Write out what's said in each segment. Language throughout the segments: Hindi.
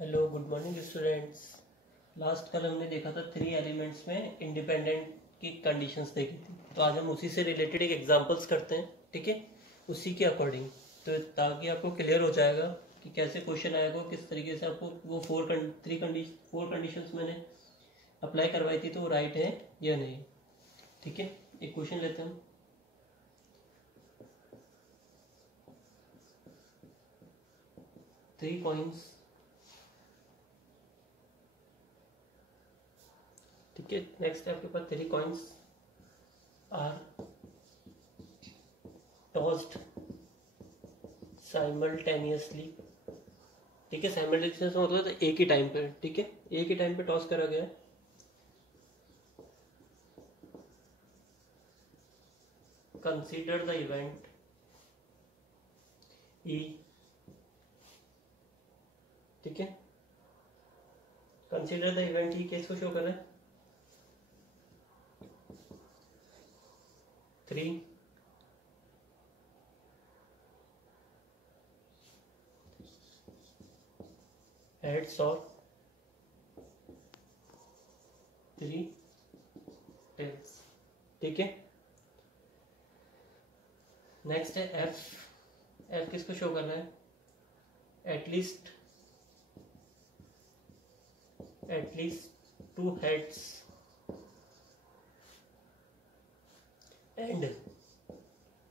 Hello good morning students. Last कल हमने देखा था थ्री एलिमेंट्स में इंडिपेंडेंट की कंडीशंस देखी थी, तो आज हम उसी से रिलेटेड एक एग्जांपल्स करते हैं, ठीक है, उसी के अकॉर्डिंग, तो ताकि आपको क्लियर हो जाएगा कि कैसे क्वेश्चन आएगा, किस तरीके से आपको वो फोर कंडीशंस मैंने अप्लाई करवाई थी तो वो राइट है या नहीं। ठीक है, एक क्वेश्चन लेते हैं हम। थ्री कॉइन्स, ठीक है, नेक्स्ट है आपके पास three coins are tossed simultaneously. ठीक है, साइमल्टेनियस मतलब तो एक ही टाइम पे, ठीक है, एक ही टाइम पे टॉस करा गया है। कंसीडर द इवेंट ई, ठीक है, कंसीडर द इवेंट ई किसको शो कर रहा है? थ्री हेड्स और थ्री टेल्स, ठीक है। नेक्स्ट है एफ, एफ किसको शो कर रहा है? At least two heads and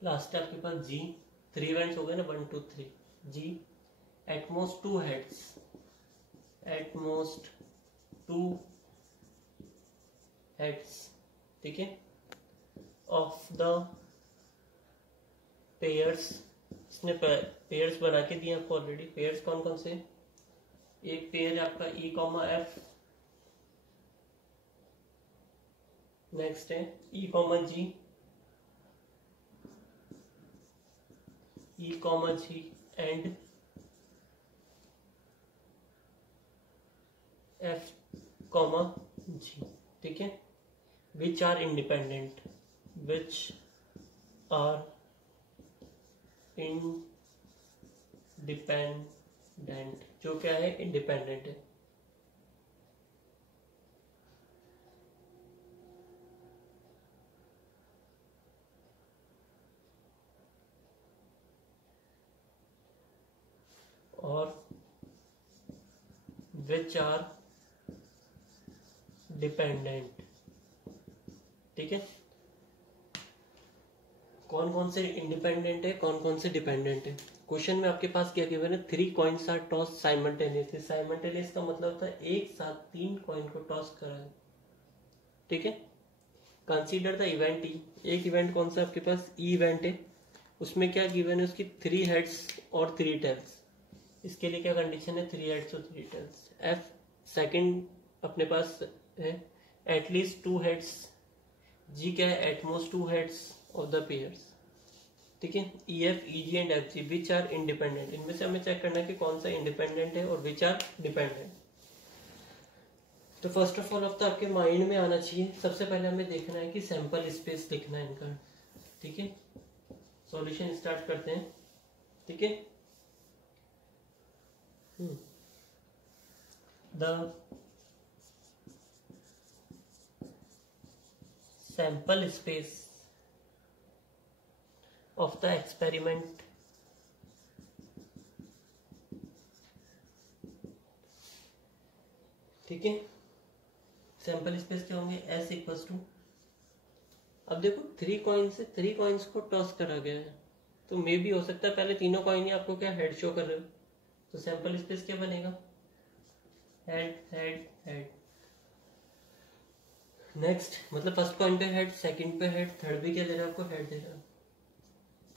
last है आपके पास जी, थ्री इवेंट्स हो गए ना, 1 2 3, G at most two heads, at most two heads, ठीक है, ऑफ द पेयर्स। इसने पेयर्स बना के दिए आपको ऑलरेडी। पेयर्स कौन कौन से? एक पेयर है आपका ई कॉमा एफ, नेक्स्ट है E comma G, E comma G and F comma G, ठीक है, which are independent, which are independent, जो क्या है? इंडिपेंडेंट है। और विच आर डिपेंडेंट, ठीक है, कौन कौन से इंडिपेंडेंट है, कौन कौन से डिपेंडेंट है। क्वेश्चन में आपके पास क्या गिवन है? Three coins are toss simultaneously. Simultaneous का मतलब होता है एक साथ तीन कॉइन को टॉस करा है, ठीक है। कंसीडर द इवेंट ई, एक इवेंट कौन सा आपके पास? ई इवेंट है, उसमें क्या गिवन है? उसकी थ्री हेड्स और थ्री टेल्स। इसके लिए क्या कंडीशन है? थ्री हेड्स और थ्री टेल्स। एफ सेकंड अपने पास है एटलीस्ट टू हेड्स, जी क्या है? At most two heads of the pairs, ठीक है। E F E G and F G which are independent, इनमें से हमें चेक करना है कि कौन सा इंडिपेंडेंट है और विच आर डिपेंडेंट। तो फर्स्ट ऑफ ऑल अब तो आपके माइंड में आना चाहिए, सबसे पहले हमें देखना है कि सैंपल स्पेस लिखना है इनका, ठीक है। सॉल्यूशन स्टार्ट करते हैं, ठीक है। The sample space of the experiment ठीक है। सैंपल स्पेस क्या होंगे? एस इक्वल्स टू, अब देखो थ्री कॉइन्स है, थ्री कॉइन्स को टॉस करा गया है, तो मे भी हो सकता है पहले तीनों कॉइन ही आपको क्या हेड शो कर रहे हो, तो सैंपल स्पेस क्या बनेगा? Head head head. नेक्स्ट मतलब फर्स्ट कॉइन पे हेड, सेकंड पे हेड, थर्ड भी क्या दे रहा है आपको? हेड दे रहा है।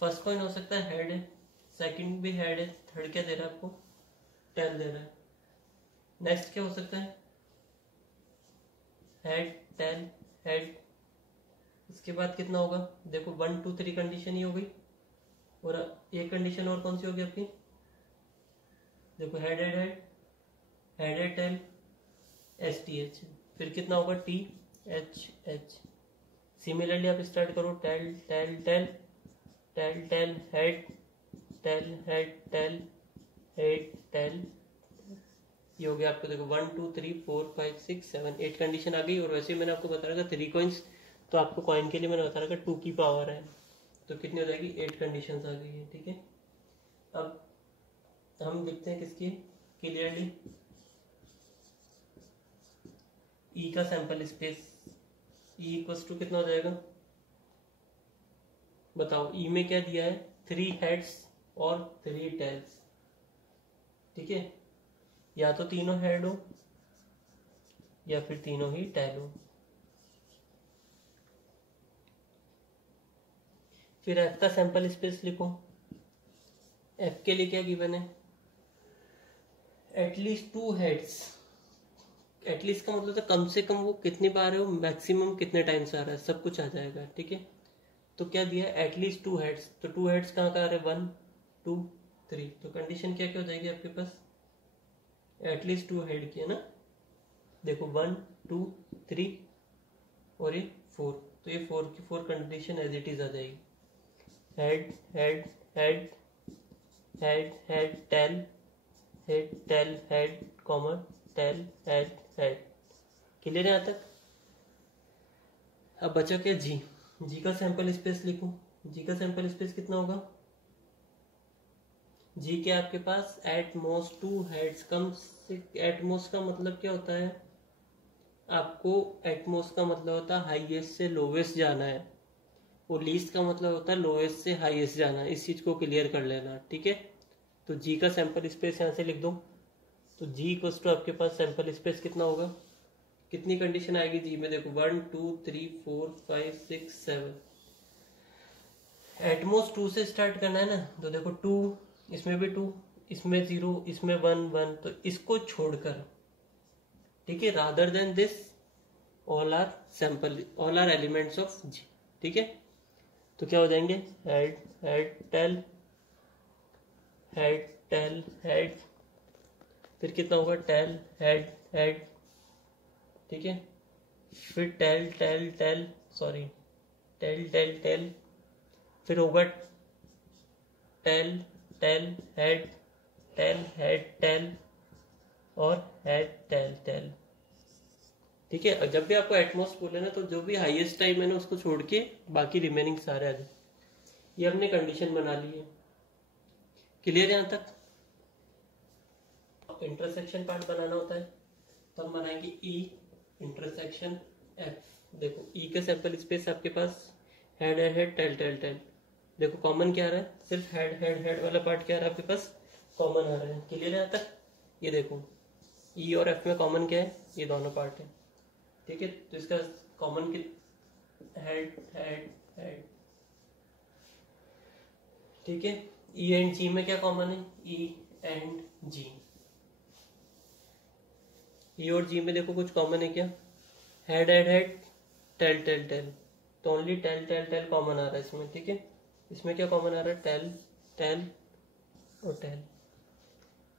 फर्स्ट कॉइन हो सकता है हेड है, सेकंड भी हेड है, थर्ड क्या दे रहा है आपको? टेल दे रहा है। नेक्स्ट क्या हो सकता है? Head tail head. इसके बाद कितना होगा? देखो 1 2 3 कंडीशन ही हो गई, और एक कंडीशन और कौन सी होगी आपकी? देखो head head head, head head tail, S T H, फिर कितना होगा? T H H. सिमिलरली आप स्टार्ट करो, tail tail tail tail tail head tail head tail head tail ये हो गया आपको, देखो 1 2 3 4 5 6 7 8 कंडीशन आ गई। और वैसे ही मैंने आपको बता रखा 3 कॉइन्स, तो आपको कॉइन के लिए मैंने बता रखा 2 की पावर है, तो कितनी हो जाएगी 8 कंडीशन आ गई है। ठीक है, अब हम देखते हैं किसकी क्लियरली, ई का sample space, E equals to कितना हो जाएगा बताओ। ई में क्या दिया है, 3 हेड्स और 3 टेल्स। ठीक है, या तो तीनों हेड हो या फिर तीनों ही टेल हो। फिर एफ का सैंपल स्पेस लिखो। एफ के लिए क्या गिवन है, एटलीस्ट 2 हेड्स। एटलीस्ट का मतलब तो कम से कम वो कितनी बार है, वो मैक्सिमम कितने टाइम्स आ रहा है, सब कुछ आ जाएगा। ठीक है, तो क्या दिया है, एटलीस्ट 2 हेड्स, तो 2 हेड्स कहाँ कहाँ आ रहे, 1 2 3, तो कंडीशन क्या क्या हो जाएगी आपके पास, एटलीस्ट 2 हेड की है ना। देखो 1 2 3 और ये 4, तो ये 4 की 4 कंडीशन एज इट इज आ जाएगी। Head head head head head tail head tail head common tell head head. Clear है यहाँ तक। अब बचा क्या, जी। जी का सैंपल स्पेस लिखो। जी का सैंपल स्पेस कितना होगा, जी के आपके पास एट मोस्ट 2 हेड्स, कम से एट मोस्ट का मतलब क्या होता है, आपको एट मोस्ट का मतलब होता है हाईएस्ट से लोवेस्ट जाना है, और लीस्ट का मतलब होता है लोएस्ट से हाईएस्ट जाना। इस चीज को क्लियर कर लेना। ठीक है, तो जी का सैंपल स्पेस यहाँ से लिख दो। तो जी इक्वल्स टू आपके पास सैंपल स्पेस कितना होगा, कितनी कंडीशन आएगी जी में, देखो 1 2 3 4 5 6 7, एटमोस्ट 2 से स्टार्ट करना है ना, तो देखो 2, इसमें भी 2, इसमें 0, इसमें 1 1, तो इसको छोड़कर, ठीक है, rather than this all are sample, all are elements of G. ठीक है, तो क्या हो जाएंगे, head head tail head tail head, फिर कितना होगा, टेल हेड हेड। ठीक है, फिर tail tail tail sorry tail tail tail, फिर होगा टेल टेल हेड टेल और हेड टेल टेल। ठीक है, जब भी आपको एटमोस्ट बोले ना, तो जो भी हाईएस्ट टाइम है ना उसको छोड़ के बाकी रिमेनिंग सारे आ जाए। ये हमने कंडीशन बना ली है। क्लियर है यहाँ तक। इंटरसेक्शन पार्ट बनाना होता है तो हम बनाएंगे ई इंटरसेक्शन एफ। देखो ई का सैंपल स्पेस आपके पास head head head tail tail tail, देखो कॉमन क्या आ रहा है, सिर्फ हेड हेड हेड वाला पार्ट क्या आ रहा है आपके पास, कॉमन आ रहा है। क्लियर है यहाँ तक। ये देखो ई और एफ में कॉमन क्या है, ये दोनों पार्ट है। ठीक है, तो इसका कॉमन की हेड हेड हेड। ठीक है, ई एंड जी में क्या कॉमन है, ई एंड जी। ई और जी में देखो कुछ कॉमन है क्या, head head head tail tail tail, तो only tail tail tail common आ रहा है इसमें। ठीक है, इसमें क्या कॉमन आ रहा है, टेल टेल और टेल,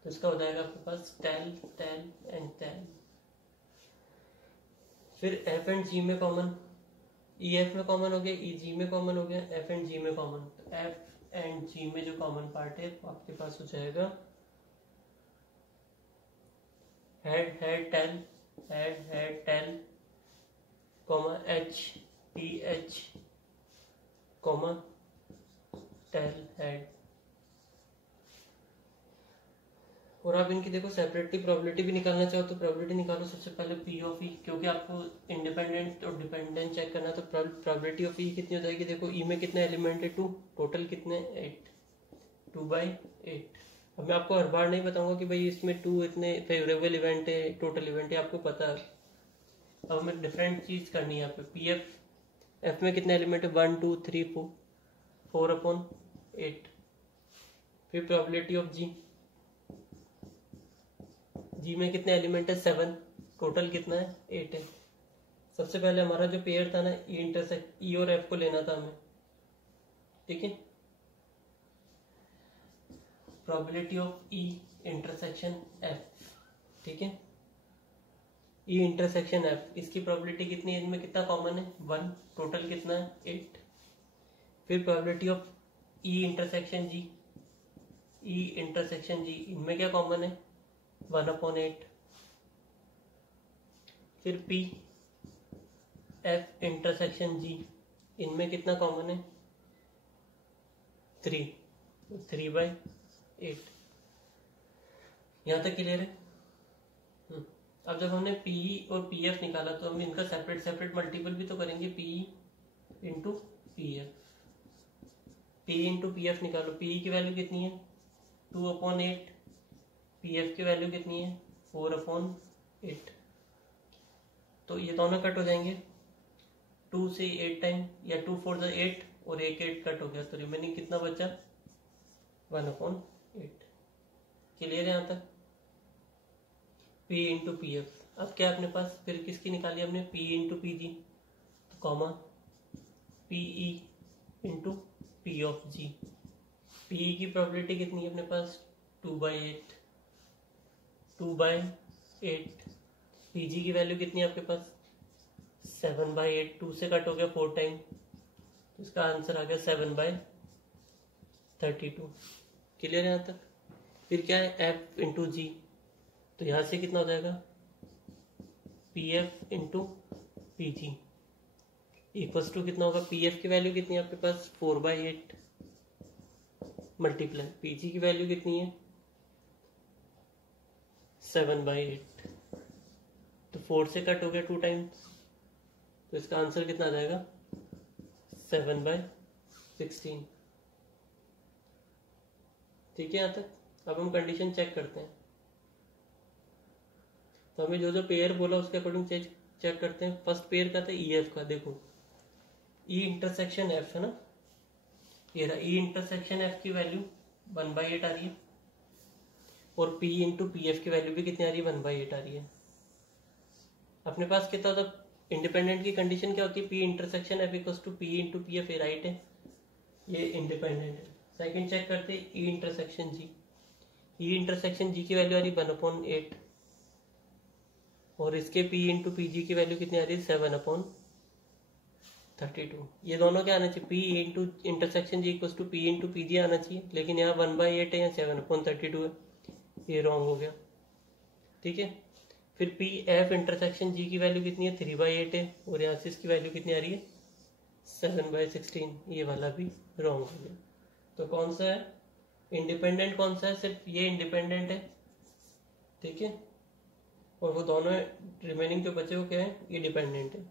तो इसका हो जाएगा आपके पास टेल टेल एंड टेल। फिर एफ एंड जी में कॉमन, ई एफ में कॉमन हो गया, ई जी में कॉमन हो गया, एफ एंड जी में कॉमन, तो एफ एंड जी में जो कॉमन पार्ट है आपके पास हो जाएगा head head tell comma H T H comma tail head. और आप इनकी देखो सेपरेटली प्रोबेबिलिटी भी निकालना चाहो तो प्रोबेबिलिटी निकालो। सबसे पहले पी ऑफ ई, क्योंकि आपको इंडिपेंडेंट और डिपेंडेंट चेक करना, तो प्रोबेबिलिटी ऑफ ई कितनी हो जाएगी, देखो ई में कितने एलिमेंट है, 2, टोटल कितने 8, 2/8। अब मैं आपको हर बार नहीं बताऊंगा कि भाई इसमें 2 इतने फेवरेबल इवेंट है, टोटल इवेंट है, आपको पता है। अब हमें डिफरेंट चीज करनी है यहाँ पे। पी एफ में कितने एलिमेंट है, 1 2 3 4/8। फिर प्रोबेबिलिटी ऑफ जी, जी में कितने एलिमेंट है, 7, टोटल कितना है 8 है। सबसे पहले हमारा जो पेयर था ना, ई इंटरसेक्ट ई और एफ को लेना था हमें। ठीक है, probability of E intersection F. ठीक है, ई इंटरसेक्शन एफ, इसकी प्रोबेबिलिटी कितनी है, इनमें कितना कॉमन है, 1, टोटल कितना है 8। फिर probability of E intersection G, E intersection G, इनमें क्या कॉमन है, 1/8, फिर पी एफ इंटरसेक्शन जी, इनमें कितना कॉमन है 3, 3/8। यहाँ तक क्लियर है। अब जब हमने पीई और पीएफ निकाला तो हम इनका सेपरेट सेपरेट मल्टीपल भी तो करेंगे, P E into P F. P into P F निकालो, पीई की वैल्यू कितनी है 2/8, पीएफ की वैल्यू कितनी है 4/8। तो ये दोनों कट हो जाएंगे 2 से 8 टाइम, या 2 4 8 और 8 कट हो गया, तो रिमेनिंग कितना बचा 1/8। क्लियर है यहाँ तक। P into P F. अब क्या अपने पास फिर किसकी निकाली हमने P इंटू पी जी, तो comma P E into P of G. P E की प्रोबेबिलिटी कितनी है अपने पास 2/8, 2/8। पीजी की वैल्यू कितनी है आपके पास 7/8, 2 से कट हो गया 4 टाइम, तो इसका आंसर आ गया 7/32। क्लियर है यहाँ तक। फिर क्या है एफ इंटू जी, तो यहां से कितना हो जाएगा P F into P G equals to कितना होगा, पी एफ की वैल्यू कितनी है आपके पास 4/8 मल्टीप्लाई पी जी की वैल्यू कितनी है 7/8, तो 4 से कट हो गया 2 टाइम्स, तो इसका आंसर कितना आ जाएगा 7/16। ठीक है यहाँ तक। अब हम कंडीशन चेक करते हैं, तो हमें जो जो पेयर बोला उसके अकॉर्डिंग चेक करते हैं। फर्स्ट पेयर का था ई एफ का, देखो ई इंटरसेक्शन एफ है ना, ये रहा ई इंटरसेक्शन एफ की वैल्यू 1/8 आ रही है, और पी इंटू पी एफ की वैल्यू भी कितनी आ रही है 1/8 आ रही है। अपने पास कितना होता है इंडिपेंडेंट की कंडीशन क्या होती है, P intersection F equals to P into P F, ये राइट है, ये इंडिपेंडेंट है। सेकंड चेक करते हैं ई इंटरसेक्शन जी, ई इंटरसेक्शन जी की वैल्यू आ रही 1/8, और इसके P इंटू पी जी की वैल्यू कितनी आ रही है 7/32। ये दोनों क्या आना चाहिए P into intersection G equals to P into P G आना चाहिए, लेकिन यहाँ 1/8 है, यहाँ 7/32 है, ये रॉन्ग हो गया। ठीक है। फिर P F इंटरसेक्शन जी की वैल्यू कितनी है 3/8 है, और यहाँ से इसकी वैल्यू कितनी आ रही है 7/16, ये वाला भी रॉन्ग हो गया। तो कौन सा है इंडिपेंडेंट, कौन सा है सिर्फ ये इंडिपेंडेंट है। ठीक है, और वो दोनों रिमेनिंग जो बचे वो क्या है ये डिपेंडेंट है।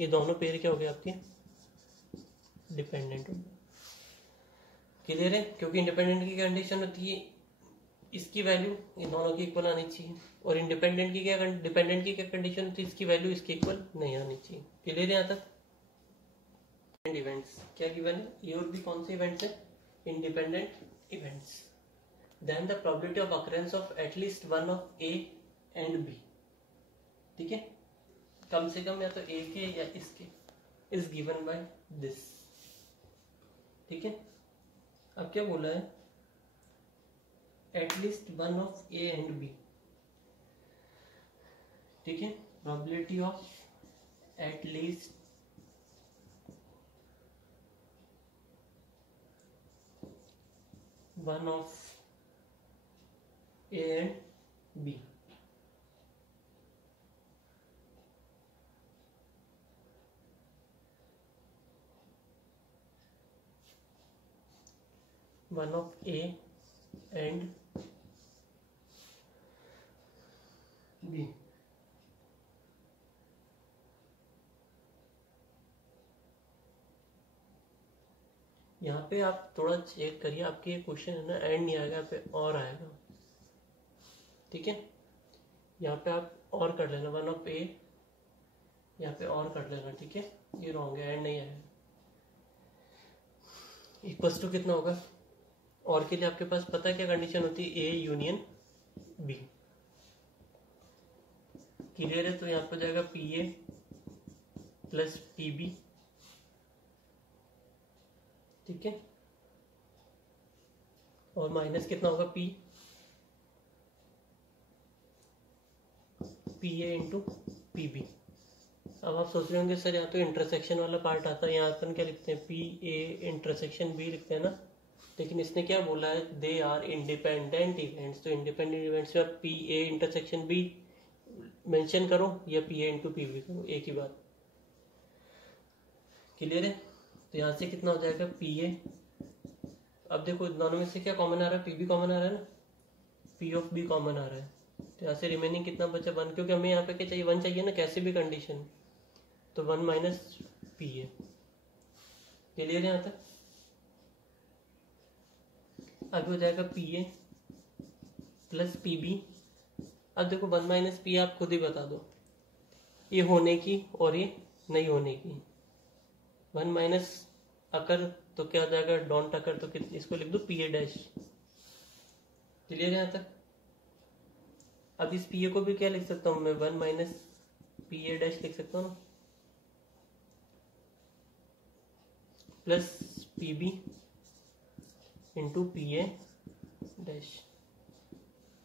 ये दोनों पेयर क्या हो गए आपके डिपेंडेंट हो गए। क्लियर है, क्योंकि इंडिपेंडेंट की कंडीशन होती है इसकी वैल्यू इन दोनों की इक्वल आनी चाहिए, और इंडिपेंडेंट की क्या डिपेंडेंट की क्या कंडीशन होती है इसकी वैल्यू इसके इक्वल नहीं आनी चाहिए। क्लियर है यहाँ तक। इवेंट्स क्या गिवन है, ये और भी कौन से इवेंट्स है independent events. Then the probability of occurrence of at least one of A and B. ठीक है, कम से कम या तो ए के या इसके इज गिवन बाय दिस। ठीक है, अब क्या बोला है at least one of A and B. ठीक है, probability of at least one of A and B. One of A and B. यहाँ पे आप थोड़ा चेक करिए, आपके क्वेश्चन है ना एंड नहीं आएगा, यहाँ पे और आएगा। ठीक है, यहाँ पे आप और कर लेना वन ऑफ ए, यहाँ पे और कर लेना। ठीक है, ये रॉन्ग है, एंड नहीं आएगा। इक्वल्स टू कितना होगा, और के लिए आपके पास पता है क्या कंडीशन होती है ए यूनियन बी। क्लियर है, तो यहाँ पे जाएगा P A plus P B. ठीक है, और माइनस कितना होगा P A into P B. अब आप सोच रहे होंगे सर यहाँ तो इंटरसेक्शन वाला पार्ट आता है, यहाँ अपन क्या लिखते हैं पी ए इंटरसेक्शन बी लिखते हैं ना, लेकिन इसने क्या बोला है दे आर इंडिपेंडेंट इवेंट्स। तो इंडिपेंडेंट इवेंट्स में P A intersection B mention करो या P A into P B करो, एक ही बात। क्लियर है? तो यहाँ से कितना हो जाएगा पी ए। अब देखो दोनों में से क्या कॉमन आ रहा है, पी बी कॉमन आ रहा है ना, पी ऑफ बी कॉमन आ रहा है। तो यहाँ से रिमेनिंग कितना बचा 1, क्योंकि हमें यहाँ पे क्या चाहिए 1 चाहिए ना कैसे भी कंडीशन, तो 1 माइनस पी ए। क्लियर है यहाँ तक? अब हो जाएगा P A plus P B. अब देखो 1 माइनस पी आप खुद ही बता दो, ये होने की और ये नहीं होने की। 1 माइनस अकर तो क्या हो जाएगा डोंट अकर, तो इसको लिख दो पी ए डैश। क्लियर है यहाँ तक? अब इस पी ए को भी क्या लिख सकता हूँ मैं, 1 माइनस पी ए डैश लिख सकता हूँ ना, plus P B into P A dash.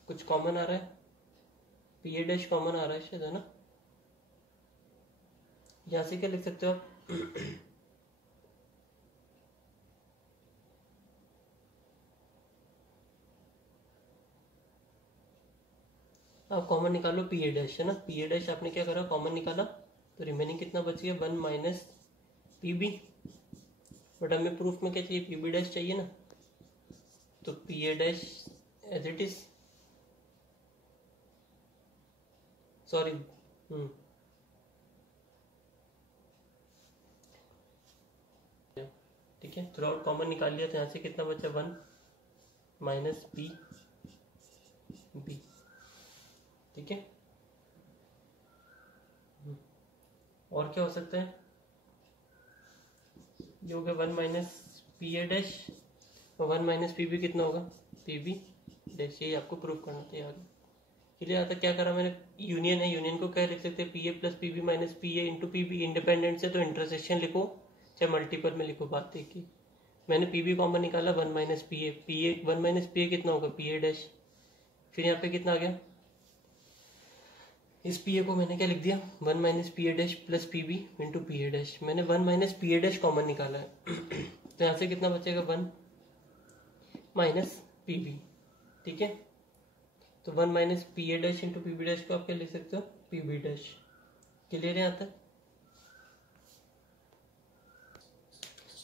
कुछ कॉमन आ रहा है, पी ए डैश कॉमन आ रहा है शायद, है ना? यहां से क्या लिख सकते हो आप कॉमन निकालो पी ए डैश, है ना? पी ए डैश आपने क्या करा कॉमन निकाला, तो रिमेनिंग कितना बच गया 1 माइनस पी बी। बट हमें प्रूफ में क्या चाहिए, पी बी डैश चाहिए ना, तो P A dash as it is, sorry ठीक है, थ्रू आउट कॉमन निकाल लिया, तो यहाँ से कितना बचा 1 माइनस पी बी। ठीक है, और क्या हो सकता है, ये हो गया 1 माइनस पी ए डैश और 1 माइनस पी बी कितना होगा पी बी डैश। यही आपको प्रूव करना था यार। क्लियर आता क्या करा मैंने, यूनियन है, यूनियन को क्या लिख सकते हैं, P A plus P B minus P A into P B. Independent से तो इंटरसेक्शन लिखो चाहे मल्टीपल में लिखो, बात देखिए। मैंने पी बी कॉमन निकाला 1 माइनस पी ए, 1 माइनस पी ए कितना होगा पी ए डैश। फिर यहाँ पे कितना आ गया, इस पी ए को मैंने क्या लिख दिया 1 minus P A dash plus P B into P A dash. मैंने 1 minus P A dash common निकाला है तो यहाँ से कितना बचेगा 1 माइनस पी बी। ठीक है, तो 1 minus P A dash into P B dash को आप क्या लिख सकते हो पी बी डैश। क्लियर है यहाँ तक?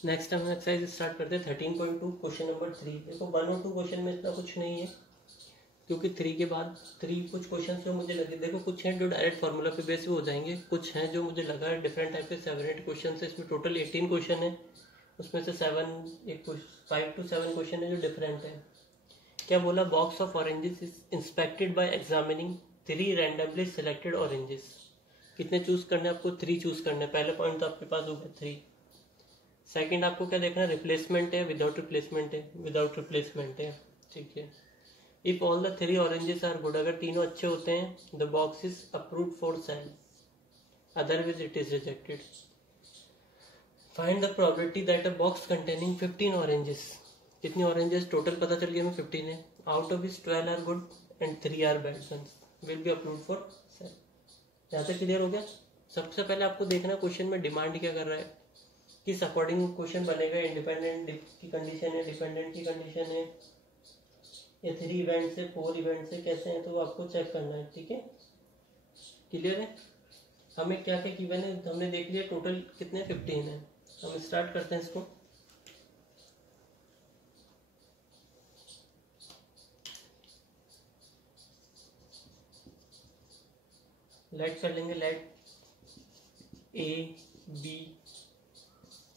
नेक्स्ट हम एक्सरसाइज स्टार्ट करते हैं 13.2 क्वेश्चन नंबर 3। देखो 1 और 2 क्वेश्चन में इतना कुछ नहीं है, क्योंकि 3 के बाद 3 कुछ क्वेश्चन जो मुझे लगे, देखो कुछ हैं जो डायरेक्ट फार्मूला पे बेस पे हो जाएंगे, कुछ हैं जो मुझे लगा है डिफरेंट टाइप के 7-8 क्वेश्चन है। इसमें टोटल 18 क्वेश्चन है, उसमें से 5 to 7 क्वेश्चन है जो डिफरेंट है। क्या बोला, box of oranges is inspected bye examining 3 randomly selected oranges. कितने चूज करने आपको, 3 चूज करने। पहले पॉइंट तो आपके पास होगा 3। सेकंड आपको क्या देखना है, रिप्लेसमेंट है विदाउट रिप्लेसमेंट है, विदाउट रिप्लेसमेंट है। ठीक है, if all the 3 oranges are good, अगर तीनों अच्छे होते हैं the box is approved for sale, otherwise it is rejected. Find the probability that a box containing 15 oranges, कितनी ऑरेंजेस टोटल पता चल गया हमें 15 है, out of this 12 are good and 3 are bad once will be approved for sale. यहाँ तक क्लियर हो गया? सबसे पहले आपको देखना क्वेश्चन में डिमांड क्या कर रहा है, किस अकॉर्डिंग क्वेश्चन बनेगा। इंडिपेंडेंट की कंडीशन है, डिपेंडेंट की कंडीशन है, ये 3 इवेंट से 4 इवेंट से कैसे हैं, तो वो आपको चेक करना है। ठीक है, क्लियर है? हमें क्या क्या गिवन है हमने देख लिया, टोटल कितने 15 है। हम स्टार्ट करते हैं इसको। लेट कर लेंगे, let A B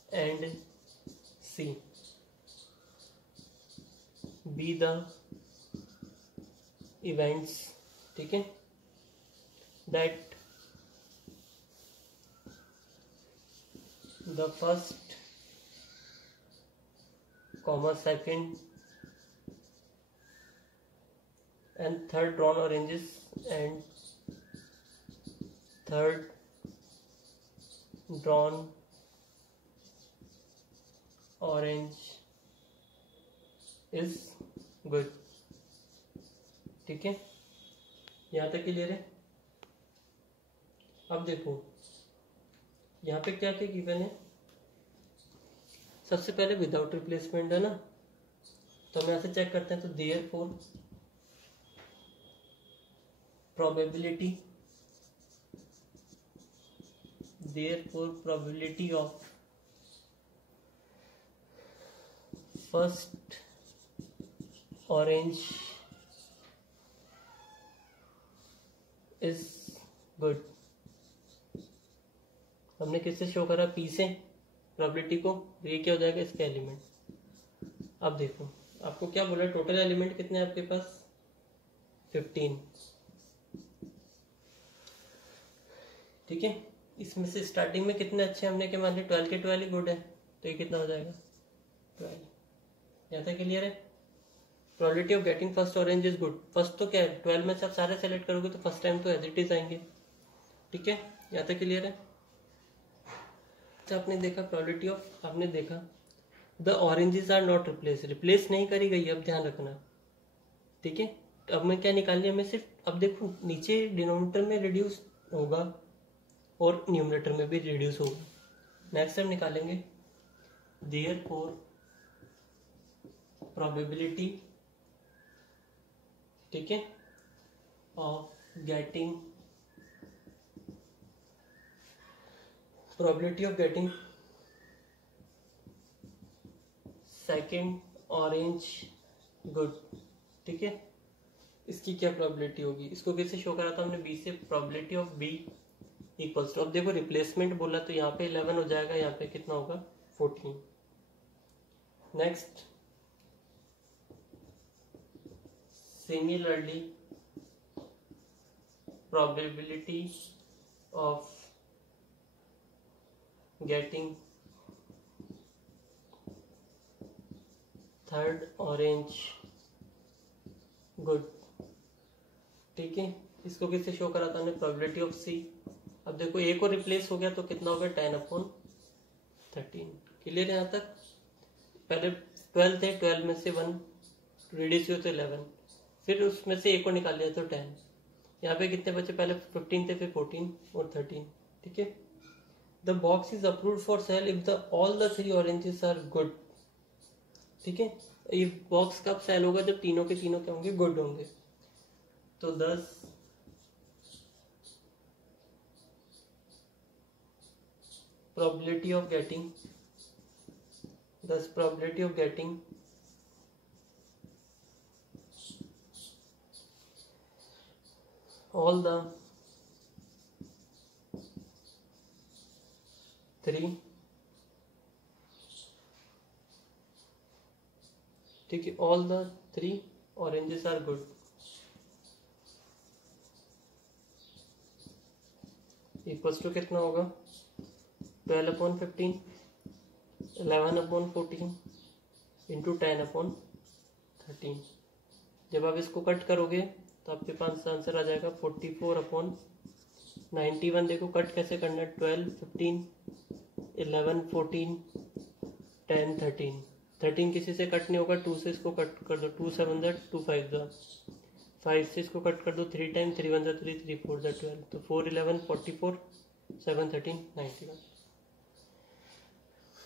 and C be the events, ठीक है, that the first comma second and third drawn oranges and third drawn orange is good। ठीक है, यहाँ तक क्लियर है? अब देखो यहाँ पे क्या क्या गिवन है। सबसे पहले विदाउट रिप्लेसमेंट है ना, तो हम यहाँ से चेक करते हैं। तो therefore probability therefore probability of first orange is good। हमने किससे शो करा? पी से प्रोबेबिलिटी को। ये क्या हो जाएगा? इसका एलिमेंट। अब देखो आपको क्या बोला, टोटल एलिमेंट कितने हैं आपके पास? 15। ठीक है, इसमें से स्टार्टिंग में कितने अच्छे हमने क्या मान लिया? 12 के 12 ही गुड है, तो ये कितना हो जाएगा? 12। यहाँ तक क्लियर है? Probability of getting first orange is good. First तो क्या है? 12 में से आप सारे सेलेक्ट करोगे तो फर्स्ट टाइम तो एज इट इज आएंगे। ठीक है, यहाँ तक क्लियर है? आपने देखा प्रोबेबिलिटी ऑफ, आपने देखा the oranges are not replace, replace नहीं करी गई, अब ध्यान रखना। ठीक है, अब मैं क्या निकाल लिया? मैं सिर्फ, अब देखो नीचे डिनोमिनेटर में रिड्यूस होगा और न्यूमरेटर में भी रिड्यूस होगा। नेक्स्ट हम निकालेंगे देयरफॉर प्रोबेबिलिटी, ठीक है, of getting, probability of getting second orange good. ठीक है, इसकी क्या प्रोबेबिलिटी होगी? इसको कैसे शो करा था हमने? बी से। Probability of B equals to, अब देखो रिप्लेसमेंट बोला तो यहाँ पे 11 हो जाएगा, यहाँ पे कितना होगा? 14। Next, similarly probability of getting third orange good. ठीक है, इसको किससे शो करा था हमने? प्रोबेबिलिटी ऑफ सी। अब देखो एक और रिप्लेस हो गया तो कितना होगा? 10/13। क्लियर है यहाँ तक? पहले 12 थे, 12 में से 1 रिड्यूस हुए तो 11, फिर उसमें से एक को निकाल लिया तो 10। यहाँ पे कितने बचे? पहले 15 थे, फिर 14 और 13। ठीक है, the box is approved for sale if the all the 3 oranges are good. ठीक है, ये बॉक्स कब सेल होगा? जब तीनों के तीनों क्या होंगे? गुड होंगे। तो 10 probability of getting, thus probability of getting all the 3, ठीक है, all the 3 oranges are good equals to कितना होगा? 12/15, 11/14 इंटू 10/13। जब आप इसको कट करोगे तो आपके पास आंसर आ जाएगा 44/91। देखो कट कैसे करना है? 12, 15, 11, 14, 10, 13। 13 किसी से कट नहीं होगा, 2 से इसको कट कर दो। 2 7 2 5 5 से इसको कट कर दो 3 टाइम, 3 1 3 3 4 12। तो 4 11 44, 7 13 91।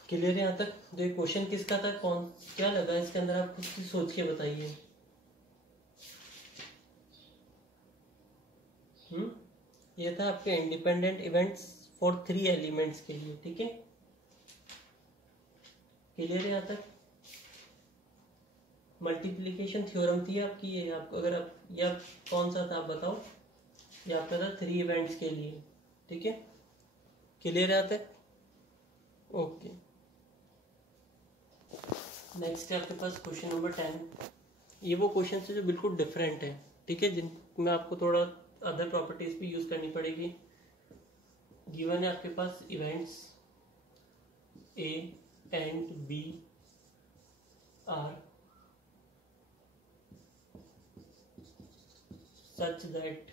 क्लियर है यहाँ तक? जो क्वेश्चन किसका था, कौन क्या लगा इसके अंदर, आप कुछ सोच के बताइए। ये था आपके इंडिपेंडेंट इवेंट्स फॉर 3 एलिमेंट्स के लिए। ठीक है, क्लियर है यहाँ तक? मल्टीप्लिकेशन थ्योरम थी आपकी ये, आपको अगर आप, या कौन सा था आप बताओ? ये आपका था 3 इवेंट्स के लिए। ठीक है, क्लियर है यहाँ तक? ओके, नेक्स्ट है आपके पास क्वेश्चन नंबर 10। ये वो क्वेश्चन है जो बिल्कुल डिफरेंट है। ठीक है, जिनमें आपको थोड़ा अदर प्रॉपर्टीज भी यूज करनी पड़ेगी। गिवन है आपके पास events A and B are such that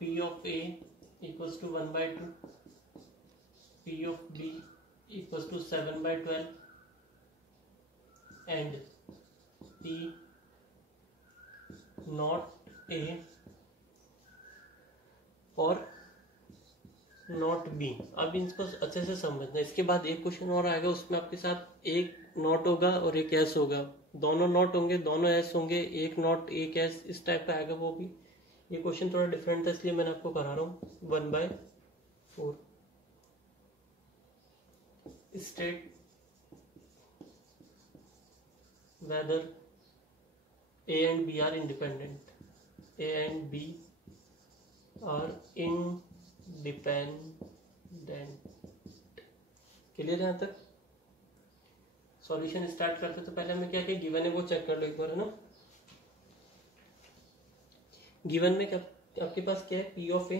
P of A equals to 1/2, P of B equals to 7/12 and P not A और नॉट बी। अब इसको अच्छे से समझना। इसके बाद एक क्वेश्चन और आएगा, उसमें आपके साथ एक नॉट होगा और एक एस होगा। दोनों नॉट होंगे, दोनों एस होंगे, एक नॉट एक एस, इस टाइप का आएगा वो भी। ये क्वेश्चन थोड़ा डिफरेंट था इसलिए मैंने आपको करा रहा हूँ 1/2। 4 state whether A and B are independent. A and B are independent. Clear है यहाँ तक? सॉल्यूशन स्टार्ट करते तो पहले हमें क्या क्या गिवन है वो चेक कर लो एक बार, है ना। गिवन में क्या आपके पास क्या है? P of A,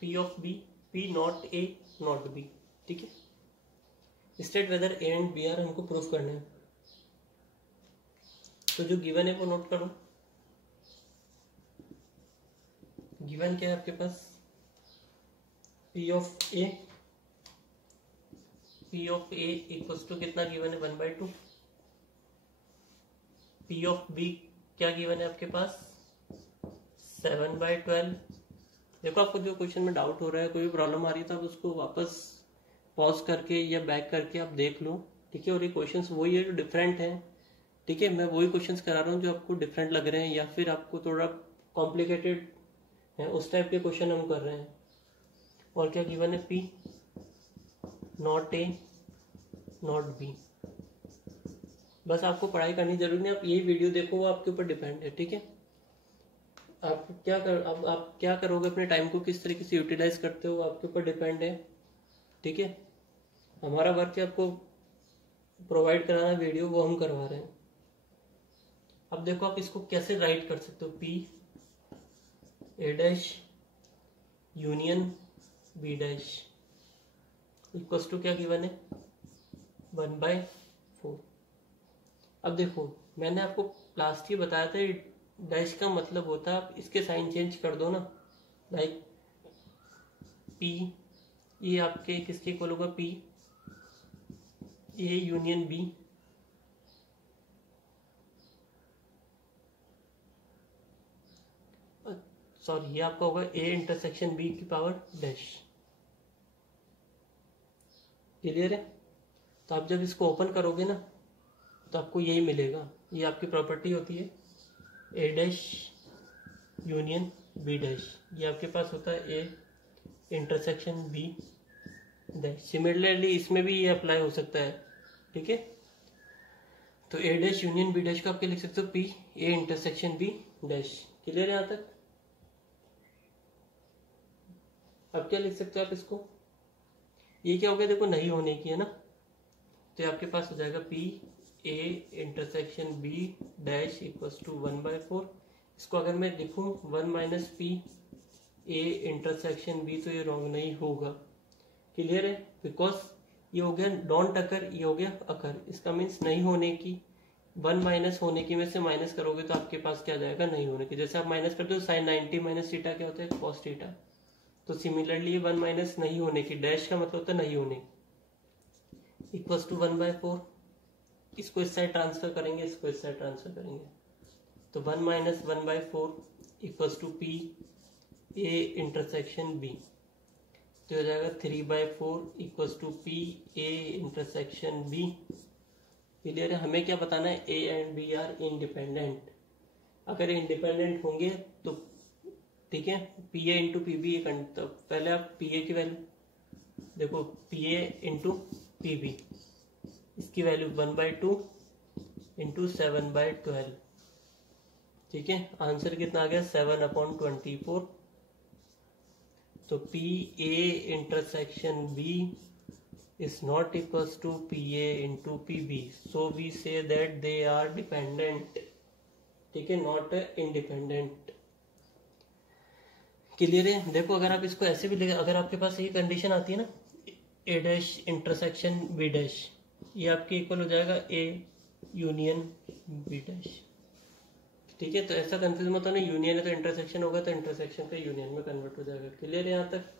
P of B, P not A not B, ठीक है। State whether A and B are हमको प्रूफ करना है। तो जो गिवन है वो नोट करो। गिवन क्या है आपके पास? P of A, P of A equals to कितना गिवन है? 1/2। P ऑफ B क्या गिवन है आपके पास? 7/12। देखो आपको जो क्वेश्चन में डाउट हो रहा है, कोई प्रॉब्लम आ रही है, तो आप उसको वापस पॉज करके या बैक करके आप देख लो, ठीक है। और ये क्वेश्चंस वही है जो डिफरेंट है, ठीक है। मैं वही क्वेश्चंस करा रहा हूँ जो आपको डिफरेंट लग रहे हैं या फिर आपको थोड़ा कॉम्प्लिकेटेड है, उस टाइप के क्वेश्चन हम कर रहे हैं। और क्या गिवन है? P not A not B। बस आपको पढ़ाई करनी जरूरी नहीं, आप ये वीडियो देखो, वो आपके ऊपर डिपेंड है, ठीक है। आप क्या करोगे, अपने टाइम को किस तरीके से यूटिलाइज करते हो, आपके ऊपर डिपेंड है, ठीक है। हमारा वर्क है आपको प्रोवाइड कराना वीडियो, वो हम करवा रहे हैं। अब देखो आप इसको कैसे राइट कर सकते हो? P A dash union B dash equals to क्या गिवन है? 1/4। अब देखो मैंने आपको लास्ट ही बताया था, डैश का मतलब होता है आप इसके साइन चेंज कर दो ना, लाइक P, ये आपके किसके इक्वल होगा? P A union B, sorry ये आपका होगा A इंटरसेक्शन B की पावर डैश। क्लियर है? तो आप जब इसको ओपन करोगे ना तो आपको यही मिलेगा। ये आपकी प्रॉपर्टी होती है A dash union B dash. ये आपके पास होता है A intersection B dash. Similarly इसमें भी ये अप्लाई हो सकता है, ठीक है। तो A dash union B dash को आप क्या लिख सकते हो? P A intersection B dash. Clear है यहाँ तक? अब क्या लिख सकते हो आप इसको? ये क्या हो गया? देखो नहीं होने की है ना, तो ये आपके पास हो जाएगा P A intersection B dash equals to 1/4। इसको अगर मैं लिखूं 1 minus P A intersection B, तो ये रॉन्ग नहीं होगा। क्लियर है? बिकॉज ये हो गया डोंट अकर, ये हो गया अकर। इसका मीन्स नहीं होने की। 1 माइनस होने की में से माइनस करोगे तो आपके पास क्या जाएगा? नहीं होने की। जैसे आप माइनस करते हो साइन 90 माइनस थीटा क्या होता है? Cos theta. तो सिमिलरली 1 माइनस नहीं होने की, डैश का मतलब होता है नहीं होने की, इक्वल्स टू 1/4। इसको इस साइड ट्रांसफर करेंगे, इसको इस साइड ट्रांसफर करेंगे, तो 1 minus 1/4 equals to P A intersection B। तो हो जाएगा 3/4 equals to P A intersection B। Clear है? हमें क्या बताना है? A and B are independent. अगर इंडिपेंडेंट होंगे तो ठीक है, P A into P B. तो पहले आप P A की वैल्यू देखो, P A into P B, इसकी वैल्यू 1/2 इंटू 7/12। ठीक है, आंसर कितना आ गया? 7/24। तो P A intersection B is not equals to P A into P B. So we say that they are dependent. ठीक है, नॉट इंडिपेंडेंट। क्लियर है? देखो अगर आप इसको ऐसे भी लिखे, अगर आपके पास ये कंडीशन आती है ना, A dash intersection B dash, ये आपके इक्वल हो जाएगा A यूनियन B डैश। ठीक है, तो ऐसा कंफ्यूज मत होना, यूनियन है तो इंटरसेक्शन होगा, तो इंटरसेक्शन का यूनियन में कन्वर्ट हो जाएगा। क्लियर है यहाँ तक?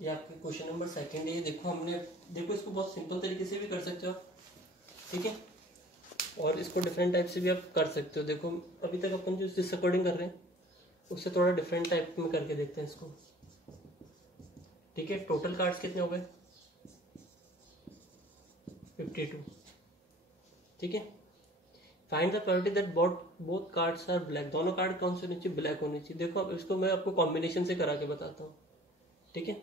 ये आपके क्वेश्चन नंबर सेकंड है। देखो हमने, देखो इसको बहुत सिंपल तरीके से भी कर सकते हो आप, ठीक है, और इसको डिफरेंट टाइप से भी आप कर सकते हो। देखो अभी तक अपन जो जिस अकॉर्डिंग कर रहे हैं उससे थोड़ा डिफरेंट टाइप में करके देखते हैं इसको, ठीक है। टोटल कार्ड्स कितने हो गए? 52, ठीक है। Find the probability that both cards are black. दोनों कार्ड कौन से होने चाहिए? ब्लैक होने चाहिए। देखो अब इसको मैं आपको कॉम्बिनेशन से करा के बताता हूँ, ठीक है।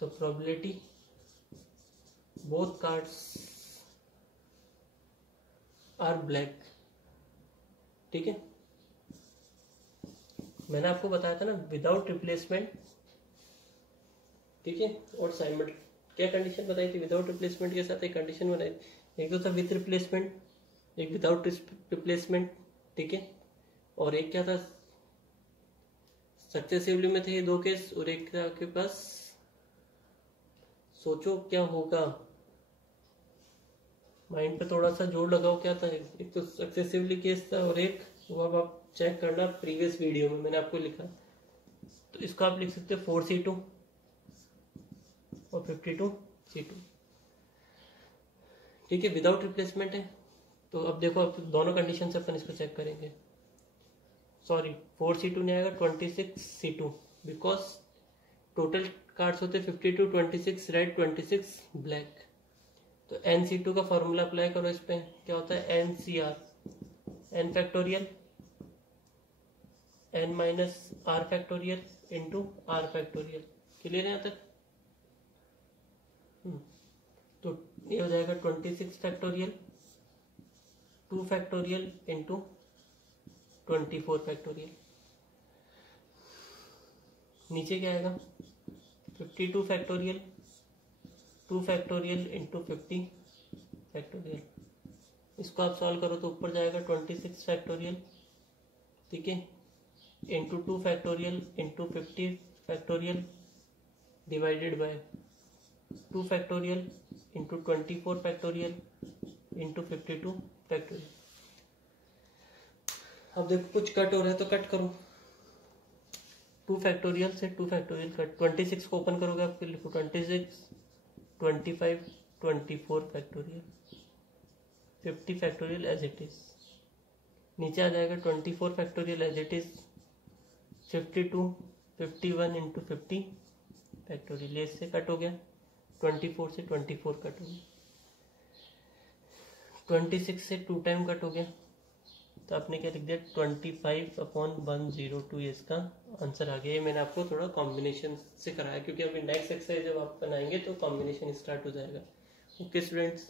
तो probability both cards are black, ठीक है। मैंने आपको बताया था ना विदाउट रिप्लेसमेंट, ठीक है, और साइमल्टेनियस। क्या कंडीशन बताई थी? विदाउट रिप्लेसमेंट के साथ एक कंडीशन बनाई, एक तो था विथ रिप्लेसमेंट, एक विदाउट रिप्लेसमेंट, ठीक है, और एक क्या था सक्सेसिवली में थे ये दो केस, और एक था आपके पास सोचो क्या होगा, माइंड पे थोड़ा सा जोर लगाओ, क्या था? एक तो सक्सेसिवली केस था और एक वो अब आप चेक करना प्रीवियस वीडियो में मैंने आपको लिखा। तो इसको आप लिख सकते हो 4C2 और 52C2, ठीक है, विदाउट रिप्लेसमेंट है। तो अब देखो अब दोनों कंडीशन से अपन इसको चेक करेंगे। सॉरी 4C2 नहीं आएगा, 26C2, बिकॉज टोटल कार्ड्स होते 52, 26 रेड, 26 ब्लैक। तो NC2 का फॉर्मूला अप्लाई करो इस पे, क्या होता है? NCR, n factorial n minus r factorial into r factorial. Clear है यहाँ तक? तो ये हो जाएगा 26 फैक्टोरियल 2 फैक्टोरियल इंटू 24 फैक्टोरियल। नीचे क्या आएगा? 52 फैक्टोरियल 2 फैक्टोरियल इंटू 50 फैक्टोरियल। इसको आप सॉल्व करो तो ऊपर जाएगा 26 फैक्टोरियल, ठीक है, into 2 factorial into 50 factorial divided by 2 factorial into 24 factorial into 52 factorial. अब देखो कुछ कट हो रहा है तो कट करो। 2 फैक्टोरियल से 2 फैक्टोरियल कट, 26 को ओपन करोगे आप, फिर लिखो 26, 25, 24 factorial, 50 factorial as it is. नीचे आ जाएगा 24 factorial as it is, 52, 51 into 50 factorial. ये इससे कट हो गया, 24 से 24 कट हो गया, 26 से 2 टाइम कट हो गया, तो आपने क्या लिख दिया? 25/102। ये इसका आंसर आ गया। ये मैंने आपको थोड़ा कॉम्बिनेशन से कराया, क्योंकि अभी नेक्स्ट एक्सरसाइज जब आप बनाएंगे तो कॉम्बिनेशन स्टार्ट हो जाएगा। Okay students.